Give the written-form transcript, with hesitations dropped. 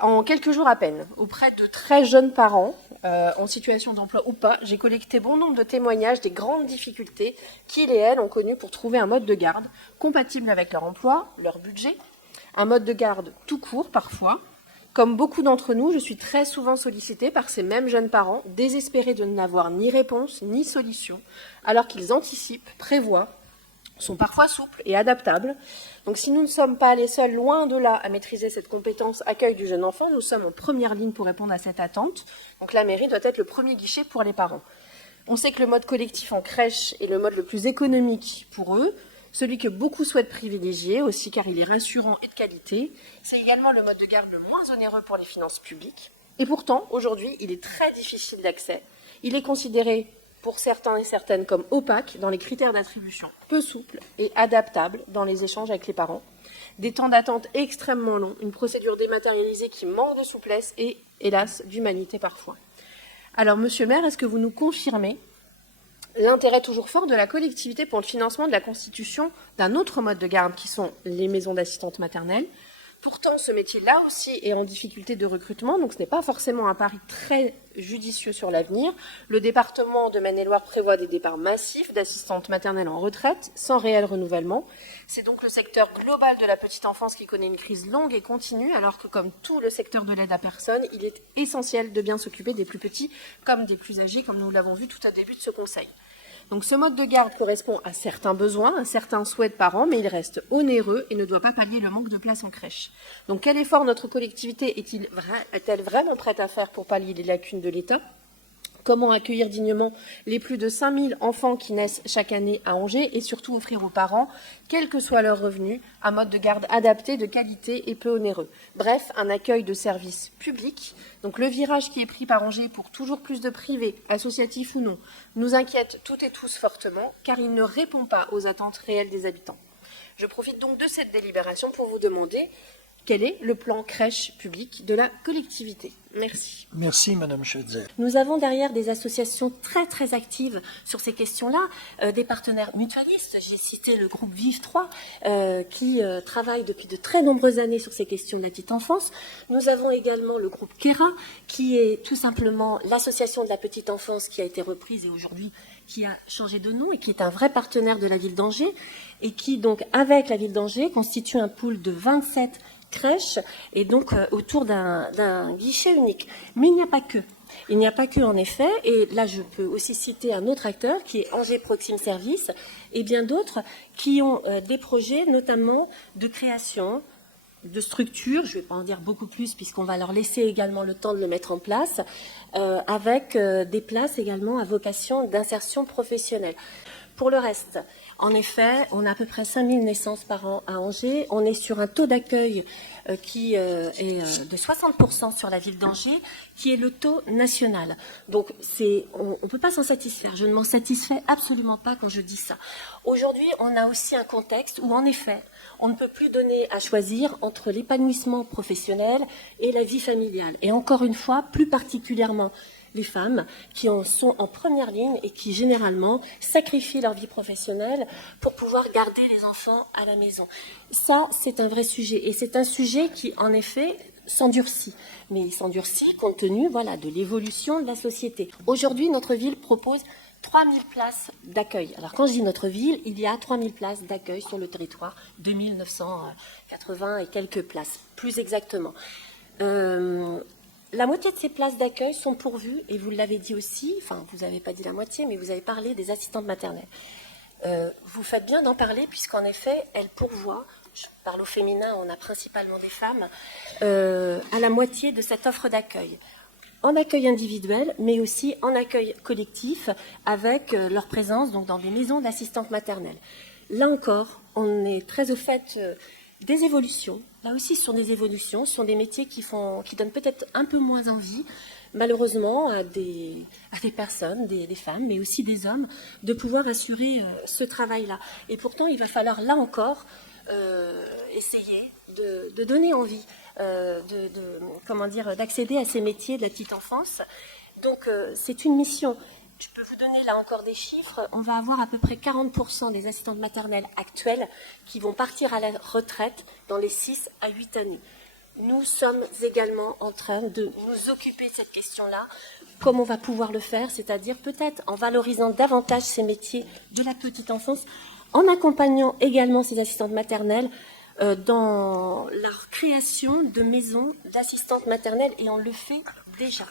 En quelques jours à peine, auprès de très jeunes parents, en situation d'emploi ou pas, j'ai collecté bon nombre de témoignages des grandes difficultés qu'ils et elles ont connues pour trouver un mode de garde compatible avec leur emploi, leur budget, un mode de garde tout court parfois. Comme beaucoup d'entre nous, je suis très souvent sollicitée par ces mêmes jeunes parents, désespérés de n'avoir ni réponse ni solution, alors qu'ils anticipent, prévoient, sont parfois souples et adaptables. Donc si nous ne sommes pas les seuls, loin de là, à maîtriser cette compétence accueil du jeune enfant, nous sommes en première ligne pour répondre à cette attente. Donc la mairie doit être le premier guichet pour les parents. On sait que le mode collectif en crèche est le mode le plus économique pour eux, celui que beaucoup souhaitent privilégier aussi car il est rassurant et de qualité. C'est également le mode de garde le moins onéreux pour les finances publiques. Et pourtant, aujourd'hui, il est très difficile d'accès. Il est considéré pour certains et certaines comme opaque dans les critères d'attribution, peu souple et adaptable dans les échanges avec les parents. Des temps d'attente extrêmement longs, une procédure dématérialisée qui manque de souplesse et, hélas, d'humanité parfois. Alors, monsieur le maire, est-ce que vous nous confirmez l'intérêt toujours fort de la collectivité pour le financement de la constitution d'un autre mode de garde qui sont les maisons d'assistantes maternelles? Pourtant, ce métier-là aussi est en difficulté de recrutement, donc ce n'est pas forcément un pari très judicieux sur l'avenir. Le département de Maine-et-Loire prévoit des départs massifs d'assistantes maternelles en retraite, sans réel renouvellement. C'est donc le secteur global de la petite enfance qui connaît une crise longue et continue, alors que comme tout le secteur de l'aide à personne, il est essentiel de bien s'occuper des plus petits comme des plus âgés, comme nous l'avons vu tout au début de ce conseil. Donc ce mode de garde correspond à certains besoins, à certains souhaits de parents, mais il reste onéreux et ne doit pas pallier le manque de place en crèche. Donc quel effort notre collectivité est-elle vraiment prête à faire pour pallier les lacunes de l'État ? Comment accueillir dignement les plus de 5000 enfants qui naissent chaque année à Angers et surtout offrir aux parents, quel que soit leur revenu, un mode de garde adapté, de qualité et peu onéreux. Bref, un accueil de services publics. Donc le virage qui est pris par Angers pour toujours plus de privés, associatifs ou non, nous inquiète toutes et tous fortement car il ne répond pas aux attentes réelles des habitants. Je profite donc de cette délibération pour vous demander quel est le plan crèche public de la collectivité. Merci. Merci, Madame Schweitzer. Nous avons derrière des associations très très actives sur ces questions-là, des partenaires mutualistes. J'ai cité le groupe Vive 3 qui travaille depuis de très nombreuses années sur ces questions de la petite enfance. Nous avons également le groupe Kera qui est tout simplement l'association de la petite enfance qui a été reprise et aujourd'hui qui a changé de nom et qui est un vrai partenaire de la ville d'Angers et qui donc avec la ville d'Angers constitue un pool de 27 crèches et donc autour d'un guichet unique. Mais il n'y a pas que. Il n'y a pas que en effet, et là je peux aussi citer un autre acteur qui est Angers Proxime Service et bien d'autres qui ont des projets notamment de création de structures, je ne vais pas en dire beaucoup plus puisqu'on va leur laisser également le temps de le mettre en place, avec des places également à vocation d'insertion professionnelle. Pour le reste, en effet, on a à peu près 5000 naissances par an à Angers. On est sur un taux d'accueil qui est de 60% sur la ville d'Angers, qui est le taux national. Donc, on ne peut pas s'en satisfaire. Je ne m'en satisfais absolument pas quand je dis ça. Aujourd'hui, on a aussi un contexte où, en effet, on ne peut plus donner à choisir entre l'épanouissement professionnel et la vie familiale. Et encore une fois, plus particulièrement, les femmes qui en sont en première ligne et qui généralement sacrifient leur vie professionnelle pour pouvoir garder les enfants à la maison. Ça, c'est un vrai sujet et c'est un sujet qui, en effet, s'endurcit. Mais il s'endurcit compte tenu de l'évolution de la société. Aujourd'hui, notre ville propose 3000 places d'accueil. Alors quand je dis notre ville, il y a 3000 places d'accueil sur le territoire, 2980 et quelques places, plus exactement. La moitié de ces places d'accueil sont pourvues, et vous l'avez dit aussi, enfin vous n'avez pas dit la moitié, mais vous avez parlé des assistantes maternelles. Vous faites bien d'en parler, puisqu'en effet, elles pourvoient, je parle au féminin, on a principalement des femmes, à la moitié de cette offre d'accueil. En accueil individuel, mais aussi en accueil collectif, avec leur présence donc, dans des maisons d'assistantes maternelles. Là encore, on est très au fait des évolutions. Là aussi, ce sont des évolutions, ce sont des métiers qui donnent peut-être un peu moins envie, malheureusement, à des personnes, des femmes, mais aussi des hommes, de pouvoir assurer ce travail-là. Et pourtant, il va falloir, là encore, essayer de donner envie d'accéder à ces métiers de la petite enfance. Donc, c'est une mission. Je peux vous donner là encore des chiffres. On va avoir à peu près 40% des assistantes maternelles actuelles qui vont partir à la retraite dans les 6 à 8 années. nous sommes également en train de nous occuper de cette question-là. Comment on va pouvoir le faire, c'est-à-dire peut-être en valorisant davantage ces métiers de la petite enfance, en accompagnant également ces assistantes maternelles dans la création de maisons d'assistantes maternelles, et on le fait déjà.